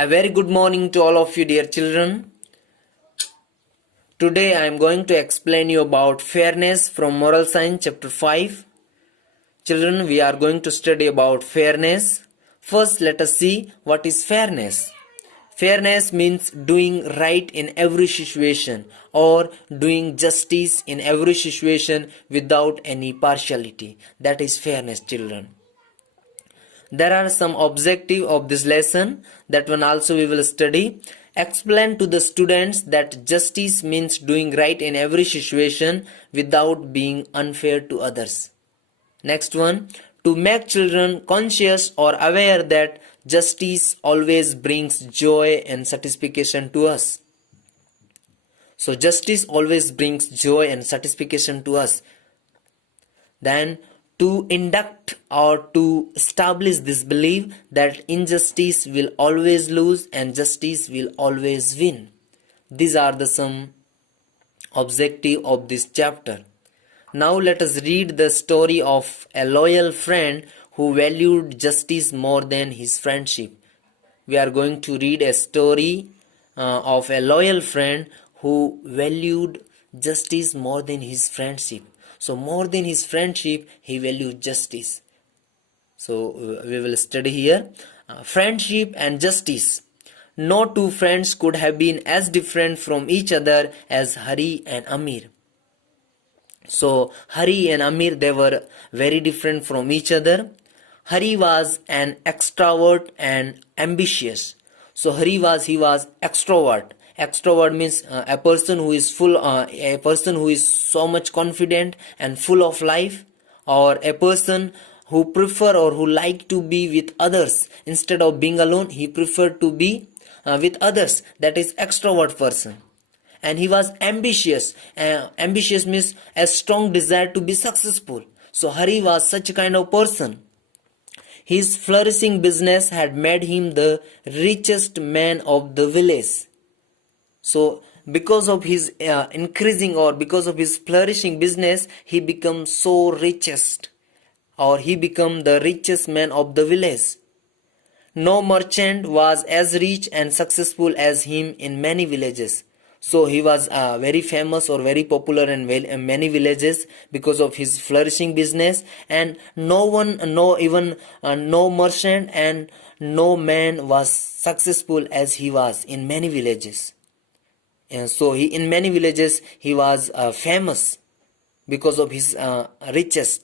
A very good morning to all of you, dear children. Today I am going to explain you about fairness from Moral Science chapter 5. Children, we are going to study about fairness. First, let us see what is fairness. Fairness means doing right in every situation or doing justice in every situation without any partiality. That is fairness, children. There are some objective of this lesson. That one also we will study. Explain to the students that justice means doing right in every situation without being unfair to others. Next one, to make children conscious or aware that justice always brings joy and satisfaction to us. So justice always brings joy and satisfaction to us. Then to induct or to establish this belief that injustice will always lose and justice will always win. These are the some objective of this chapter. Now let us read the story of a loyal friend who valued justice more than his friendship. We are going to read a story of a loyal friend who valued justice more than his friendship. So more than his friendship, he valued justice. So we will study here. Friendship and justice. No two friends could have been as different from each other as Hari and Amir. So Hari and Amir, they were very different from each other. Hari was an extrovert and ambitious. So he was extrovert. Extrovert means a person who is a person who is so much confident and full of life, or a person who prefer or who like to be with others instead of being alone. He preferred to be with others. That is extrovert person. And he was ambitious. Ambitious means a strong desire to be successful. So Hari was such a kind of person. His flourishing business had made him the richest man of the village. So because of his increasing or because of his flourishing business, he became so richest, or he became the richest man of the village. No merchant was as rich and successful as him in many villages. So he was very famous or very popular in many villages because of his flourishing business, and no merchant and no man was successful as he was in many villages. And so in many villages he was famous because of his riches.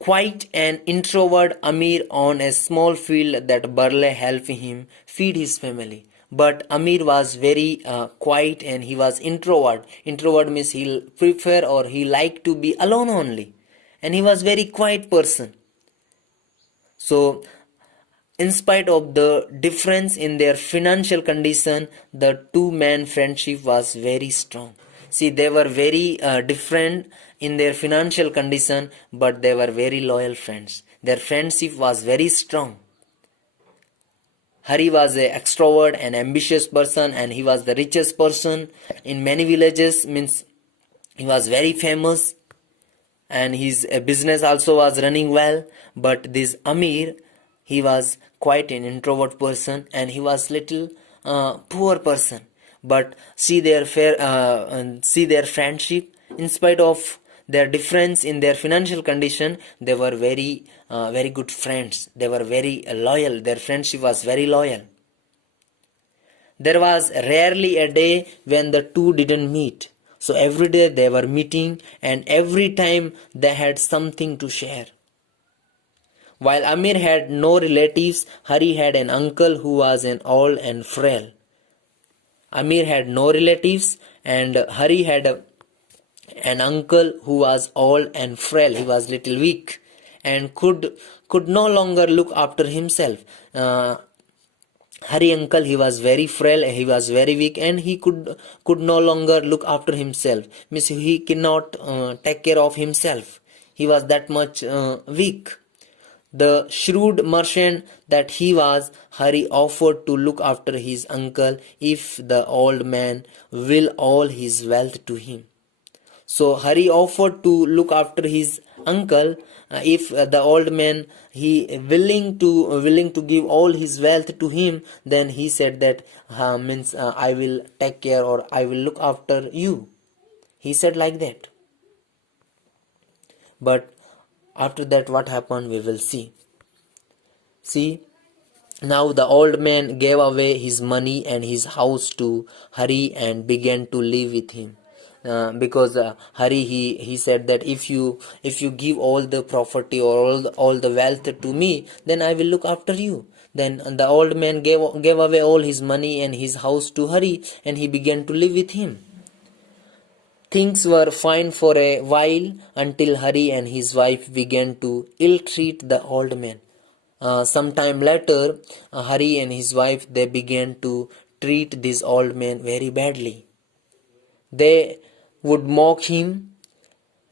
Quite an introvert, Amir owned a small field that Barle helped him feed his family. But Amir was very quiet and he was introvert. Introvert means he prefer or he liked to be alone only. And he was very quiet person. So in spite of the difference in their financial condition, the two-man friendship was very strong. See, they were very different in their financial condition, but they were very loyal friends. Their friendship was very strong. Hari was an extrovert and ambitious person, and he was the richest person in many villages, means he was very famous, and his business also was running well. But this Amir, he was quite an introvert person and he was little poor person. But see their friendship. In spite of their difference in their financial condition, they were very good friends. They were very loyal. Their friendship was very loyal. There was rarely a day when the two didn't meet. So every day they were meeting, and every time they had something to share. While Amir had no relatives, Hari had an uncle who was an old and frail. Amir had no relatives and Hari had an uncle who was old and frail. He was little weak and could no longer look after himself. Hari uncle, he was very frail, he was very weak, and he could no longer look after himself. Means he cannot take care of himself. He was that much weak. The shrewd merchant that he was, Hari offered to look after his uncle if the old man will all his wealth to him. So Hari offered to look after his uncle, if the old man he willing to give all his wealth to him, then he said that means I will take care or I will look after you. He said like that. But after that, what happened, we will see. See, now the old man gave away his money and his house to Hari and began to live with him. Because Hari, he said that if you give all the property or all the wealth to me, then I will look after you. Then the old man gave away all his money and his house to Hari, and he began to live with him. Things were fine for a while until Hari and his wife began to ill-treat the old man. Sometime later, Hari and his wife, they began to treat this old man very badly. They would mock him,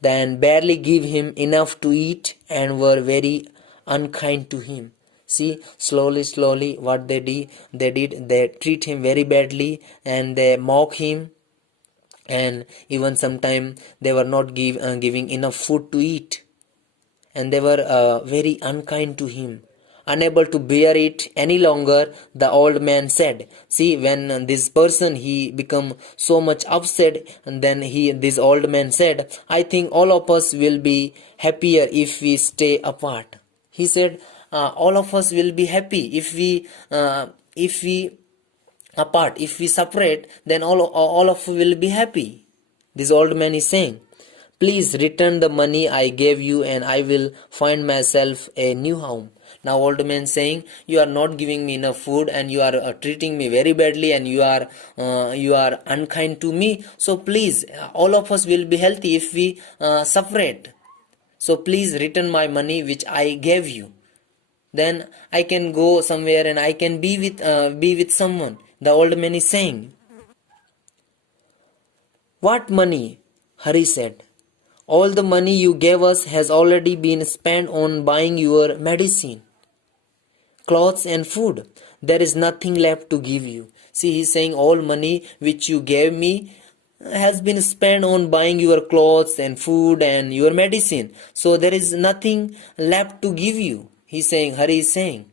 then barely give him enough to eat, and were very unkind to him. See, slowly, what they did, they treat him very badly, and they mock him, and even sometime they were not giving enough food to eat, and they were very unkind to him. Unable to bear it any longer, the old man said, see, when this person he become so much upset, and then this old man said, I think all of us will be happier if we stay apart. He said, all of us will be happy if we apart, if we separate, then all of you will be happy. This old man is saying, please return the money I gave you and I will find myself a new home. Now old man saying, you are not giving me enough food and you are treating me very badly, and you are unkind to me. So please, all of us will be healthy if we separate. So please return my money which I gave you. Then I can go somewhere and I can be with someone. The old man is saying. What money? Hari said. All the money you gave us has already been spent on buying your medicine, clothes and food. There is nothing left to give you. See, he's saying all money which you gave me has been spent on buying your clothes and food and your medicine. So there is nothing left to give you. He's saying, Hari is saying.